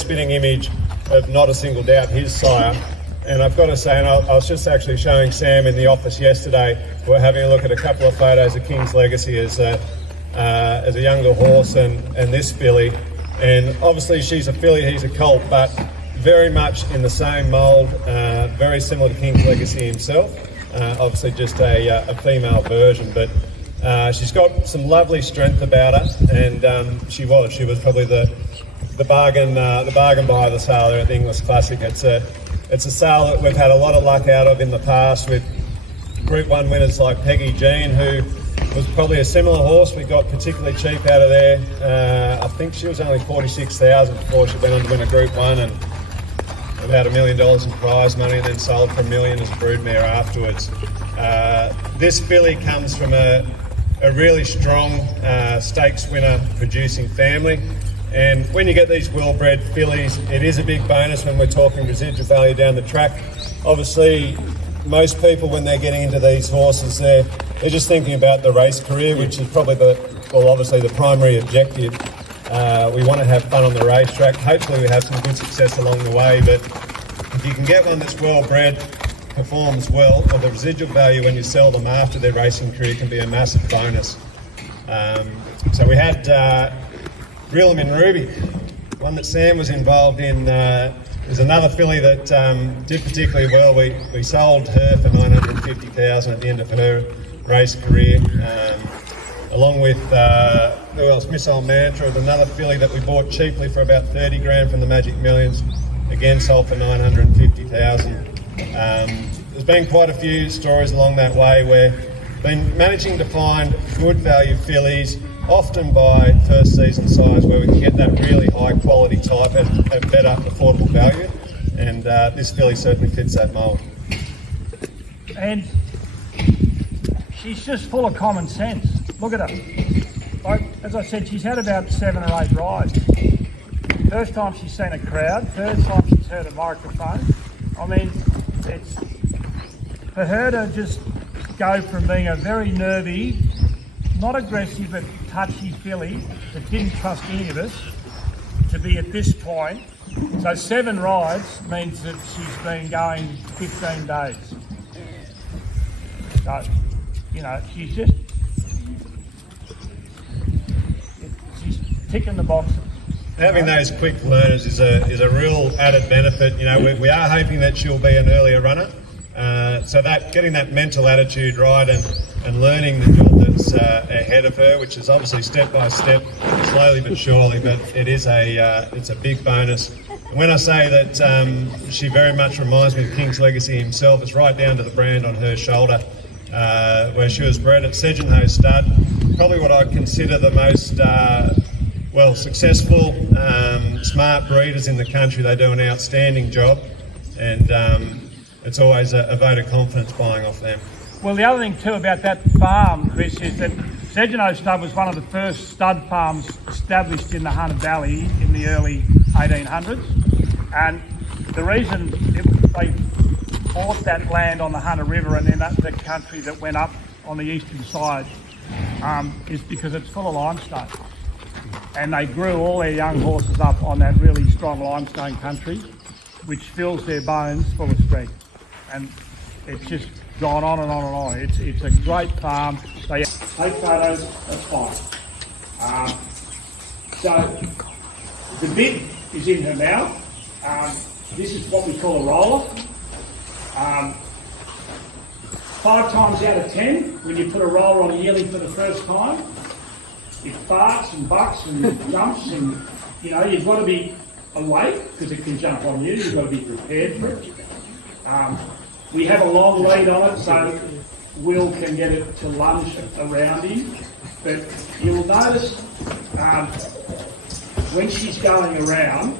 spitting image of not a single doubt his sire. And I've got to say, and I was just actually showing Sam in the office yesterday, we're having a look at a couple of photos of King's Legacy as a younger horse and this filly. And obviously she's a filly, he's a colt, but very much in the same mould, very similar to King's Legacy himself. Obviously just a female version, but she's got some lovely strength about her, and she was probably the bargain buy the sale there at the Inglis Classic. It's a sale that we've had a lot of luck out of in the past with Group 1 winners like Peggy Jean, who was probably a similar horse we got particularly cheap out of there. I think she was only 46,000 before she went on to win a Group 1 and about $1 million in prize money, and then sold for $1 million as a broodmare afterwards. This filly comes from a really strong stakes winner producing family, and when you get these well-bred fillies, it is a big bonus when we're talking residual value down the track. Obviously, most people when they're getting into these horses, they're just thinking about the race career, which is probably obviously the primary objective. We want to have fun on the racetrack. Hopefully we have some good success along the way, but if you can get one that's well-bred, performs well, or the residual value when you sell them after their racing career can be a massive bonus. So we had Real in Ruby, one that Sam was involved in. There's another filly that did particularly well. We sold her for $950,000 at the end of her race career, along with who else? Missile Mantra was another filly that we bought cheaply for about 30 grand from the Magic Millions. Again, sold for $950,000. There's been quite a few stories along that way where we've been managing to find good value fillies, often by first season size, where we can get that really high quality type at better affordable value, and this filly certainly fits that mould. And she's just full of common sense. Look at her. Like, as I said, she's had about 7 or 8 rides. First time she's seen a crowd, first time she's heard a microphone. I mean, it's for her to just go from being a very nervy, not aggressive but touchy filly that didn't trust any of us, to be at this point. So 7 rides means that she's been going 15 days. So, you know, she's ticking the boxes. Having those quick learners is a real added benefit. You know, we are hoping that she'll be an earlier runner, so that getting that mental attitude right and learning the job that's ahead of her, which is obviously step by step, slowly but surely, but it's a big bonus. And when I say that she very much reminds me of King's Legacy himself, it's right down to the brand on her shoulder, where she was bred at Segenhoe Stud, probably what I consider the most successful, smart breeders in the country. They do an outstanding job, and it's always a vote of confidence buying off them. Well, the other thing too about that farm, Chris, is that Segenhoe Stud was one of the first stud farms established in the Hunter Valley in the early 1800s, and the reason they bought that land on the Hunter River and then the country that went up on the eastern side is because it's full of limestone. And they grew all their young horses up on that really strong limestone country, which fills their bones full of strength. And it's just gone on and on and on. It's a great farm. They take photos, that's fine. So the bit is in her mouth. This is what we call a roller. 5 times out of 10, when you put a roller on a yearling for the first time, it farts and bucks and jumps, and you know, you've got to be awake because it can jump on you. You've got to be prepared for it. We have a long lead on it, so Will can get it to lunge around him. But you'll notice when she's going around,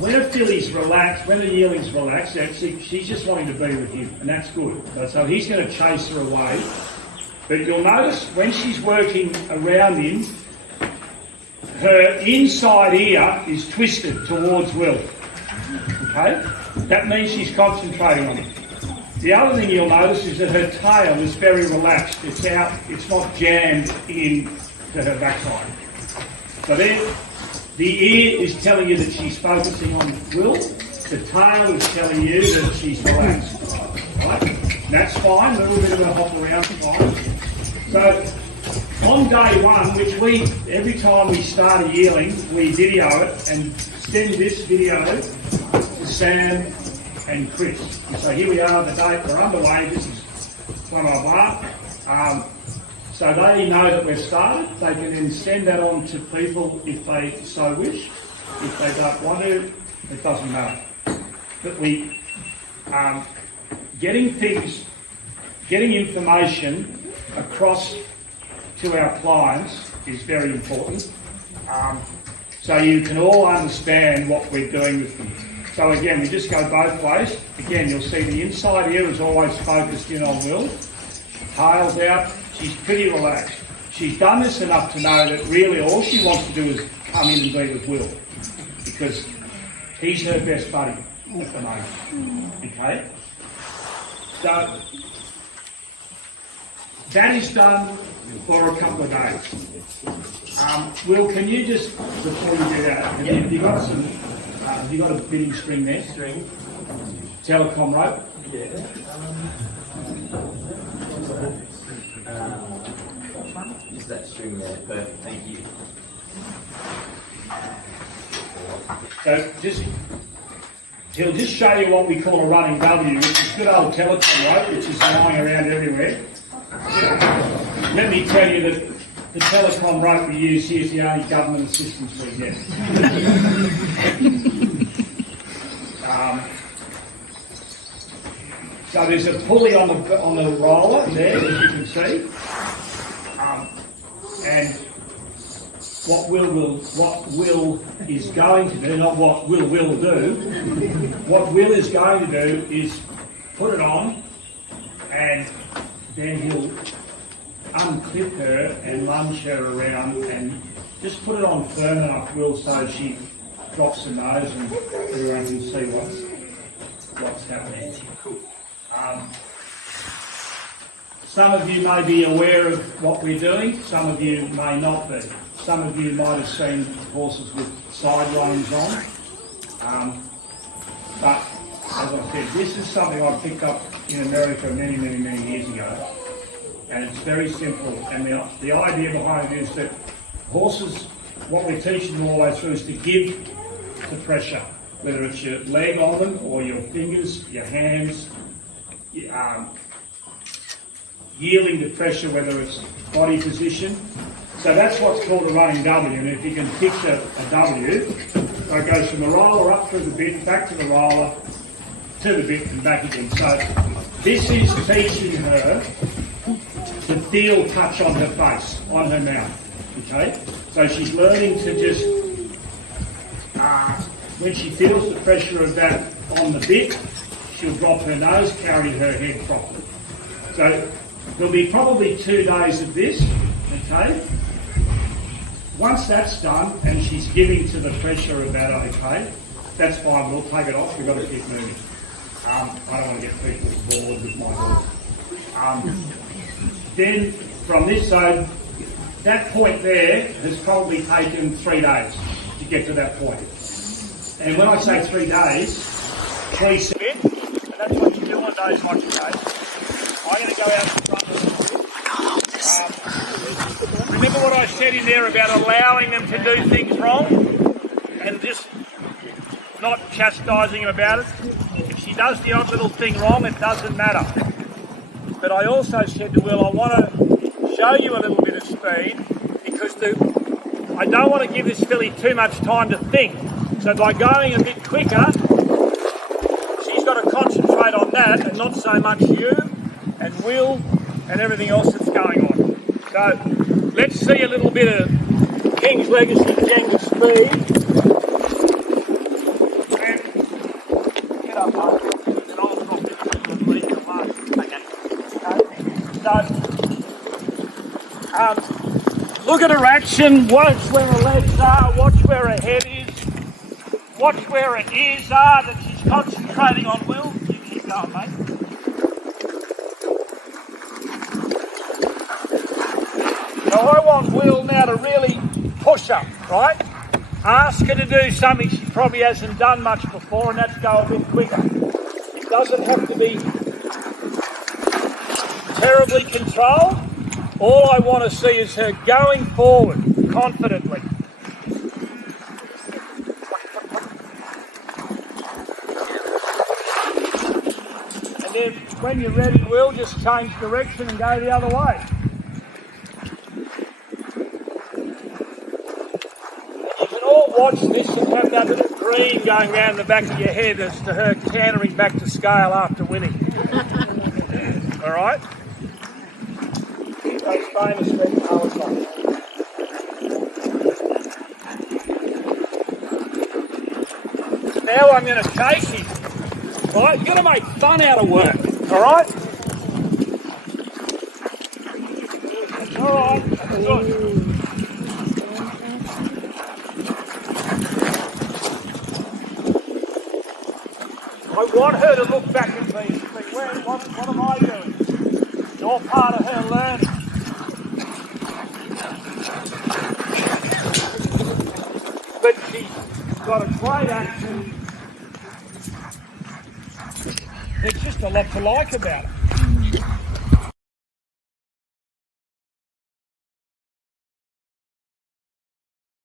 when a filly's relaxed, when the yearling's relaxed, she's just wanting to be with him, and that's good. So he's going to chase her away. But you'll notice when she's working around him, her inside ear is twisted towards Will. Okay? That means she's concentrating on him. The other thing you'll notice is that her tail is very relaxed. It's out, it's not jammed in to her backside. So there, the ear is telling you that she's focusing on Will. The tail is telling you that she's relaxed. Right? And that's fine. A little bit of a hop around is fine. So on day one, which every time we start a yearling, we video it and send this video to Sam and Chris. So here we are, the date we're underway. This is blah blah blah. So they know that we've started. They can then send that on to people if they so wish. If they don't want to, it doesn't matter. But we getting information across to our clients is very important. So you can all understand what we're doing with them. So again, we just go both ways. Again, you'll see the inside ear is always focused in on Will. Tail's out. She's pretty relaxed. She's done this enough to know that really all she wants to do is come in and be with Will, because he's her best buddy at the moment. Okay? So that is done for a couple of days. Will, can you just, before you do that, have you got some, have you got a bidding string there? String. Telecom rope? Yeah. Is that string there? Perfect, thank you. So he'll just show you what we call a running W, which is good old telecom rope, which is lying around everywhere. Let me tell you that the telecom rope we use here is the only government assistance we get. So there's a pulley on the roller there, as you can see, and what Will is going to do, not what Will do. What Will is going to do is put it on, and then he'll unclip her and lunge her around and just put it on firm enough, Will, so she drops her nose and everyone can see what's happening. Some of you may be aware of what we're doing, some of you may not be. Some of you might have seen horses with side reins on. But as I said, this is something I picked up in America many years ago. And it's very simple. And the idea behind it is that horses, what we're teaching them all the way through is to give the pressure, whether it's your leg on them or your fingers, your hands, yielding to pressure, whether it's body position. So that's what's called a running W. And if you can picture a W, so it goes from the roller up through the bit, back to the roller, to the bit and back again. So this is teaching her to feel touch on her face, on her mouth. Okay? So she's learning to just, when she feels the pressure of that on the bit, she'll drop her nose, carry her head properly. So there'll be probably 2 days of this, okay? Once that's done and she's giving to the pressure of that, okay, that's fine, we'll take it off, we've got to keep moving. I don't want to get people bored with my horse. Then from this side, that point there has probably taken 3 days to get to that point. And when I say 3 days, 3 seconds, and that's what you do on days like today. I'm going to go out in front of remember what I said in there about allowing them to do things wrong and just not chastising them about it? If she does the odd little thing wrong, it doesn't matter. But I also said to Will, I want to show you a little bit of speed because I don't want to give this filly too much time to think. So by going a bit quicker, she's got to concentrate on that and not so much you and Will and everything else that's going on. So let's see a little bit of King's Legacy Jenga speed. And get up, mate. And I'll drop it and leave you alone. Okay. So, look at her action. Watch where her legs are. Watch where her head is. Watch where her ears are. That she's concentrating on Will. You keep going, mate. So I want Will now to really push her, right? Ask her to do something she probably hasn't done much before, and that's go a bit quicker. It doesn't have to be terribly controlled. All I want to see is her going forward confidently. And then when you're ready, we'll just change direction and go the other way. You can all watch this and have that little green going round the back of your head as to her cantering back to scale after winning. All right? Those famous red colours on. Now I'm going to chase him. Right? You're going to make fun out of work. All right? All right. Good. I want her to look back at me and think, what am I doing? You're part of her learning. But she's got a great action. There's just a lot to like about it.